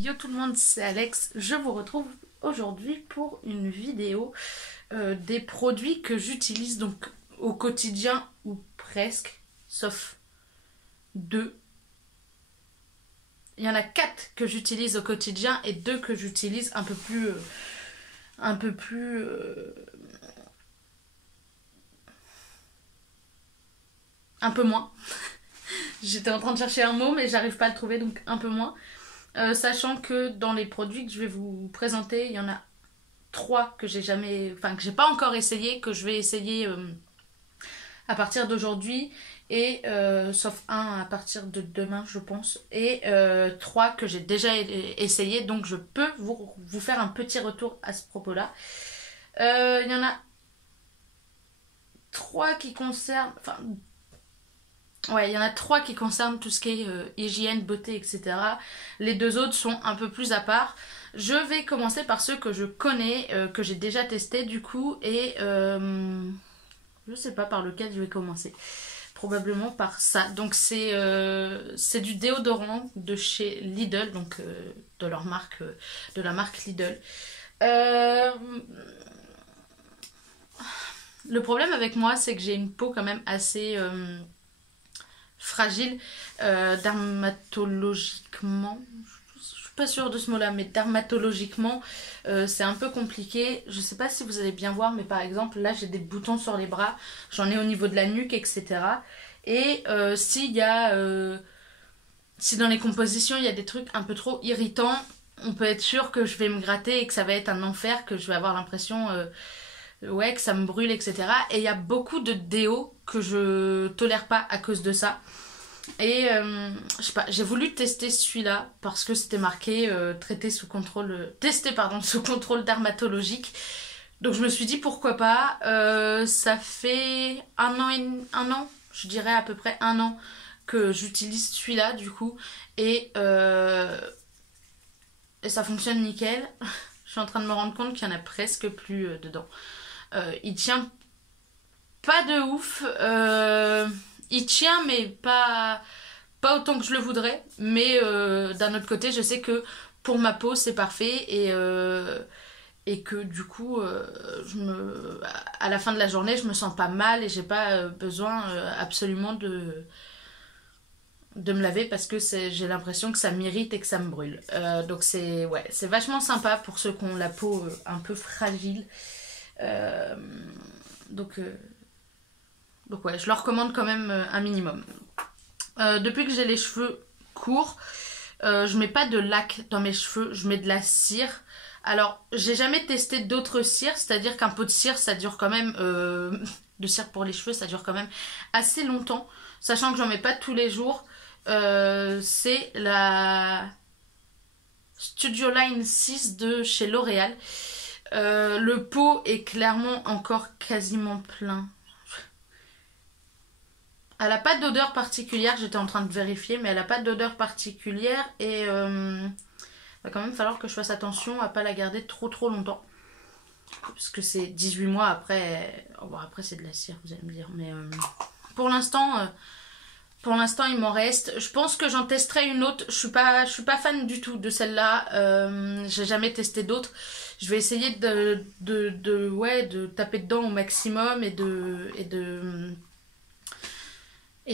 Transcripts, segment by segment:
Yo tout le monde, c'est Alex, je vous retrouve aujourd'hui pour une vidéo des produits que j'utilise donc au quotidien ou presque, sauf deux. Il y en a 4 que j'utilise au quotidien et 2 que j'utilise un peu plus... un peu moins. J'étais en train de chercher un mot mais j'arrive pas à le trouver, donc un peu moins. Sachant que dans les produits que je vais vous présenter, il y en a 3 que j'ai jamais, enfin que j'ai pas encore essayé, que je vais essayer à partir d'aujourd'hui, et sauf un à partir de demain je pense, et 3 que j'ai déjà essayé, donc je peux vous faire un petit retour à ce propos là. Il y en a 3 qui concernent, enfin ouais, il y en a 3 qui concernent tout ce qui est hygiène, beauté, etc. Les 2 autres sont un peu plus à part. Je vais commencer par ceux que je connais, que j'ai déjà testé du coup, et je sais pas par lequel je vais commencer. Probablement par ça. Donc c'est du déodorant de chez Lidl, donc de leur marque, de la marque Lidl. Le problème avec moi, c'est que j'ai une peau quand même assez fragile dermatologiquement. Je suis pas sûre de ce mot-là, mais dermatologiquement, c'est un peu compliqué. Je sais pas si vous allez bien voir, mais par exemple, là, j'ai des boutons sur les bras. J'en ai au niveau de la nuque, etc. Et s'il y a... si dans les compositions, il y a des trucs un peu trop irritants, on peut être sûr que je vais me gratter et que ça va être un enfer, que je vais avoir l'impression... ouais, que ça me brûle, etc. Et il y a beaucoup de déos que je tolère pas à cause de ça. Et je sais pas, j'ai voulu tester celui-là parce que c'était marqué traité sous contrôle, testé pardon, sous contrôle dermatologique. Donc je me suis dit pourquoi pas. Ça fait un an, je dirais à peu près un an que j'utilise celui-là du coup, et ça fonctionne nickel. Je suis en train de me rendre compte qu'il y en a presque plus dedans. Il tient pas de ouf. Il tient, mais pas autant que je le voudrais. Mais d'un autre côté, je sais que pour ma peau, c'est parfait. Et que du coup, à la fin de la journée, je me sens pas mal et j'ai pas besoin absolument de me laver parce que j'ai l'impression que ça m'irrite et que ça me brûle. Donc c'est ouais, c'est vachement sympa pour ceux qui ont la peau un peu fragile. Euh, donc, euh, donc ouais, je leur recommande quand même un minimum. Depuis que j'ai les cheveux courts, je mets pas de lac dans mes cheveux, je mets de la cire. Alors, j'ai jamais testé d'autres cires, c'est-à-dire qu'un pot de cire, ça dure quand même... de cire pour les cheveux, ça dure quand même assez longtemps, sachant que j'en mets pas tous les jours. C'est la Studio Line 6 de chez L'Oréal. Le pot est clairement encore quasiment plein. Elle a pas d'odeur particulière, j'étais en train de vérifier, mais elle a pas d'odeur particulière et va quand même falloir que je fasse attention à pas la garder trop longtemps. Parce que c'est 18 mois après. Oh, bon, après c'est de la cire, vous allez me dire, mais pour l'instant il m'en reste. Je pense que j'en testerai une autre. Je suis pas fan du tout de celle-là. J'ai jamais testé d'autres. Je vais essayer de taper dedans au maximum et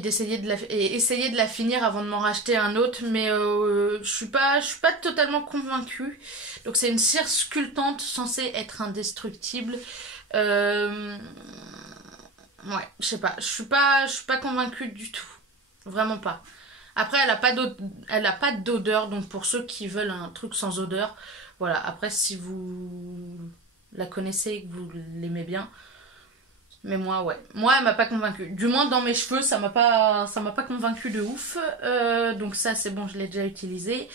d'essayer essayer de la finir avant de m'en racheter un autre. Mais je suis pas totalement convaincue. Donc c'est une cire sculptante censée être indestructible. Ouais, je sais pas. Je suis pas convaincue du tout. Vraiment pas. Après, elle a pas d'odeur, donc pour ceux qui veulent un truc sans odeur, voilà. Après, si vous la connaissez et que vous l'aimez bien, mais moi, ouais. Moi, elle m'a pas convaincue. Du moins, dans mes cheveux, ça m'a pas convaincue de ouf. Donc ça, c'est bon, je l'ai déjà utilisé.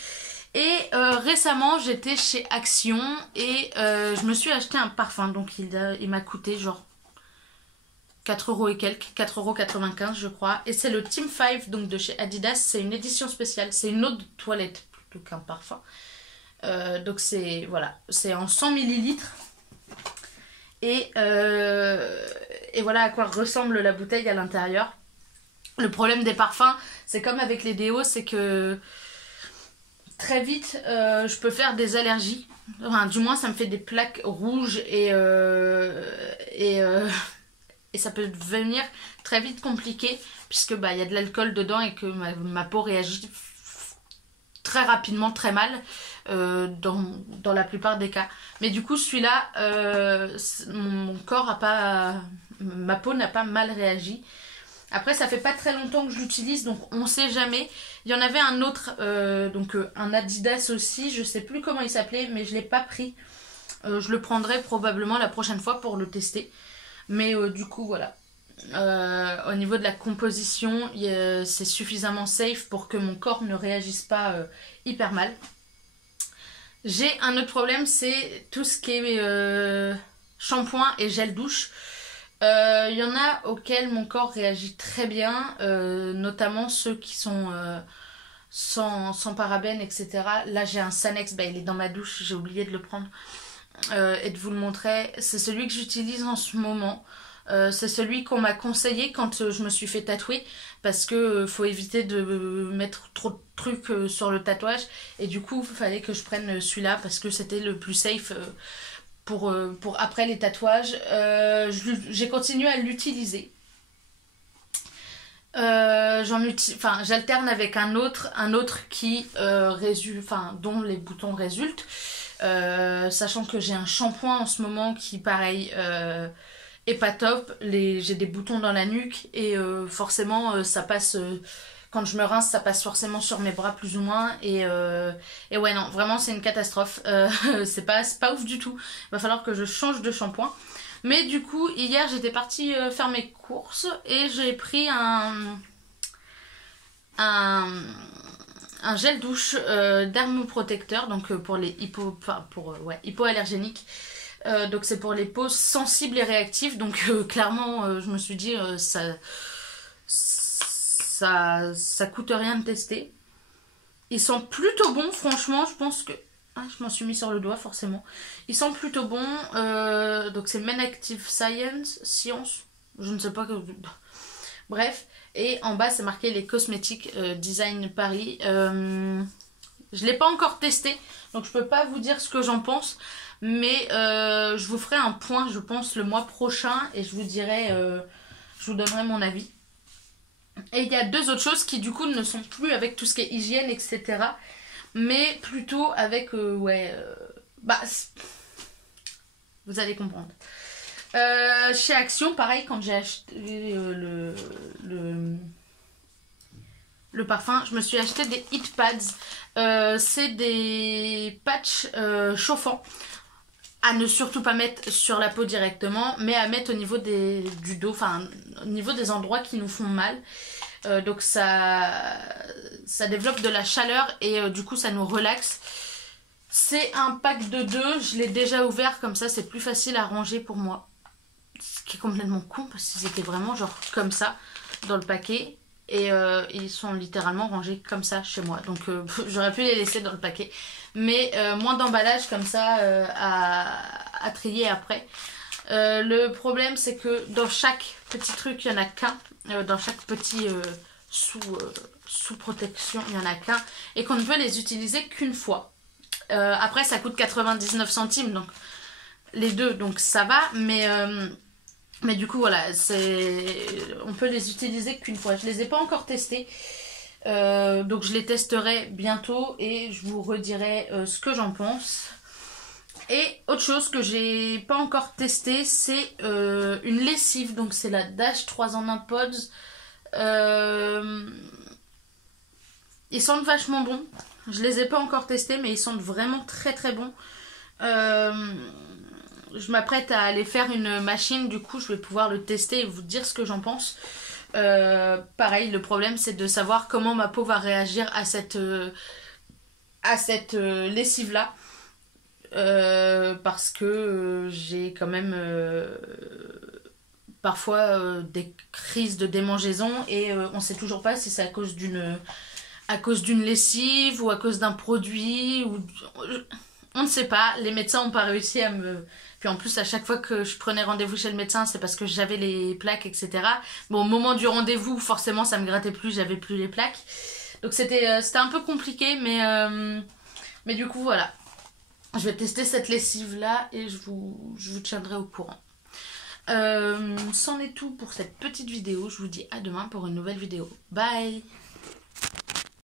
Et récemment, j'étais chez Action et je me suis acheté un parfum. Donc il m'a coûté genre 4 euros et quelques, 4,95 € je crois. Et c'est le Team 5 donc de chez Adidas. C'est une édition spéciale. C'est une eau de toilette plutôt qu'un parfum. Donc c'est voilà, c'est en 100 millilitres. Et voilà à quoi ressemble la bouteille à l'intérieur. Le problème des parfums, c'est comme avec les déos, c'est que très vite je peux faire des allergies. Enfin, du moins ça me fait des plaques rouges et ça peut devenir très vite compliqué puisque bah, y a de l'alcool dedans et que ma peau réagit très rapidement, très mal dans la plupart des cas. Mais du coup celui-là, mon corps a pas... Ma peau n'a pas mal réagi. Après ça fait pas très longtemps que je l'utilise donc on sait jamais. Il y en avait un autre, un Adidas aussi, je sais plus comment il s'appelait mais je l'ai pas pris. Je le prendrai probablement la prochaine fois pour le tester. Mais du coup voilà. Au niveau de la composition, c'est suffisamment safe pour que mon corps ne réagisse pas hyper mal. J'ai un autre problème, c'est tout ce qui est shampoing et gel douche. Il y en a auxquels mon corps réagit très bien, notamment ceux qui sont sans parabènes, etc. Là j'ai un Sanex, bah, il est dans ma douche, j'ai oublié de le prendre et de vous le montrer. C'est celui que j'utilise en ce moment. C'est celui qu'on m'a conseillé quand je me suis fait tatouer parce que faut éviter de mettre trop de trucs sur le tatouage et du coup il fallait que je prenne celui-là parce que c'était le plus safe pour après les tatouages. J'ai continué à l'utiliser. J'alterne avec un autre qui dont les boutons résultent. Sachant que j'ai un shampoing en ce moment qui pareil est pas top. J'ai des boutons dans la nuque et forcément ça passe quand je me rince ça passe forcément sur mes bras plus ou moins et ouais non vraiment c'est une catastrophe. C'est pas ouf du tout. Il va falloir que je change de shampoing. Mais du coup hier j'étais partie faire mes courses et j'ai pris un gel douche dermoprotecteur donc pour les hypoallergéniques. Donc c'est pour les peaux sensibles et réactives. Donc clairement je me suis dit ça coûte rien de tester. Ils sont plutôt bons franchement. Je pense que... Ah, je m'en suis mis sur le doigt forcément. Ils sont plutôt bons. Donc c'est Men Active Science. Je ne sais pas que... Bref. Et en bas c'est marqué les cosmétiques Design Paris. Je l'ai pas encore testé. Donc je peux pas vous dire ce que j'en pense. Mais je vous ferai un point je pense le mois prochain. Et je vous dirai... je vous donnerai mon avis. Et il y a deux autres choses qui du coup ne sont plus avec tout ce qui est hygiène etc. Mais plutôt avec vous allez comprendre. Chez Action pareil quand j'ai acheté le parfum je me suis acheté des heat pads. C'est des patchs chauffants à ne surtout pas mettre sur la peau directement mais à mettre au niveau du dos, enfin au niveau des endroits qui nous font mal. Donc ça développe de la chaleur et du coup ça nous relaxe. C'est un pack de 2, je l'ai déjà ouvert comme ça c'est plus facile à ranger pour moi. Ce qui est complètement con parce qu'ils étaient vraiment genre comme ça dans le paquet et ils sont littéralement rangés comme ça chez moi. Donc j'aurais pu les laisser dans le paquet mais moins d'emballage comme ça à trier après. Le problème c'est que dans chaque petit truc il n'y en a qu'un. Dans chaque petit sous protection il n'y en a qu'un et qu'on ne peut les utiliser qu'une fois. Après ça coûte 99 centimes donc les deux donc ça va mais du coup voilà on peut les utiliser qu'une fois. Je les ai pas encore testés donc je les testerai bientôt et je vous redirai ce que j'en pense. Et autre chose que j'ai pas encore testé, c'est une lessive. Donc c'est la Dash 3 en 1 Pods. Ils sentent vachement bons. Je les ai pas encore testés, mais ils sentent vraiment très très bons. Je m'apprête à aller faire une machine, du coup je vais pouvoir le tester et vous dire ce que j'en pense. Pareil, le problème c'est de savoir comment ma peau va réagir à cette lessive là. Parce que j'ai quand même parfois des crises de démangeaison et on sait toujours pas si c'est à cause d'une lessive ou à cause d'un produit ou on ne sait pas. Les médecins n'ont pas réussi à me... Puis en plus à chaque fois que je prenais rendez-vous chez le médecin c'est parce que j'avais les plaques etc. Bon au moment du rendez-vous forcément ça me grattait plus, j'avais plus les plaques. Donc c'était un peu compliqué mais Mais du coup, voilà. Je vais tester cette lessive-là et je vous tiendrai au courant. C'en est tout pour cette petite vidéo. Je vous dis à demain pour une nouvelle vidéo. Bye!